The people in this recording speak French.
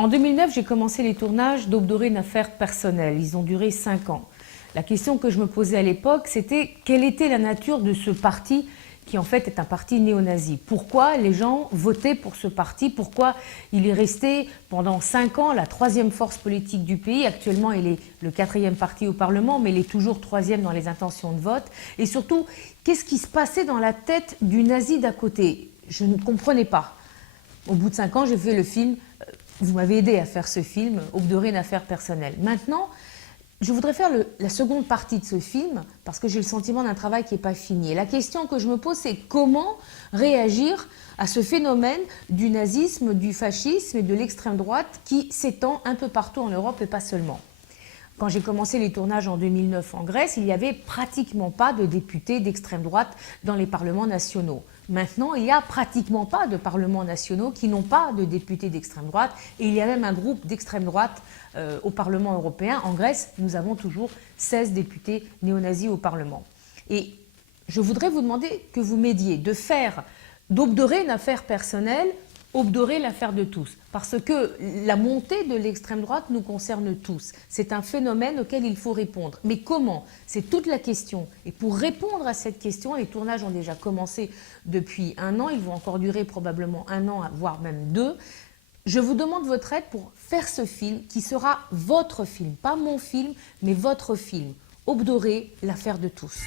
En 2009, j'ai commencé les tournages d'Aube dorée, une affaire personnelle. Ils ont duré 5 ans. La question que je me posais à l'époque, c'était quelle était la nature de ce parti qui en fait est un parti néo-nazi. Pourquoi les gens votaient pour ce parti? Pourquoi il est resté pendant 5 ans la troisième force politique du pays? Actuellement, il est le 4e parti au Parlement, mais il est toujours 3e dans les intentions de vote. Et surtout, qu'est-ce qui se passait dans la tête du nazi d'à côté? Je ne comprenais pas. Au bout de 5 ans, j'ai fait le film. Vous m'avez aidé à faire ce film, Aube dorée, une affaire personnelle. Maintenant, je voudrais faire la seconde partie de ce film parce que j'ai le sentiment d'un travail qui n'est pas fini. Et la question que je me pose, c'est comment réagir à ce phénomène du nazisme, du fascisme et de l'extrême droite qui s'étend un peu partout en Europe et pas seulement. Quand j'ai commencé les tournages en 2009 en Grèce, il n'y avait pratiquement pas de députés d'extrême droite dans les parlements nationaux. Maintenant, il n'y a pratiquement pas de parlements nationaux qui n'ont pas de députés d'extrême droite. Et il y a même un groupe d'extrême droite au Parlement européen. En Grèce, nous avons toujours 16 députés néo-nazis au Parlement. Et je voudrais vous demander que vous m'aidiez de faire d'Aube dorée une affaire personnelle, Aube dorée l'affaire de tous. Parce que la montée de l'extrême droite nous concerne tous. C'est un phénomène auquel il faut répondre. Mais comment? C'est toute la question. Et pour répondre à cette question, les tournages ont déjà commencé depuis 1 an. Ils vont encore durer probablement 1 an, voire même 2. Je vous demande votre aide pour faire ce film qui sera votre film. Pas mon film, mais votre film. Aube dorée, l'affaire de tous.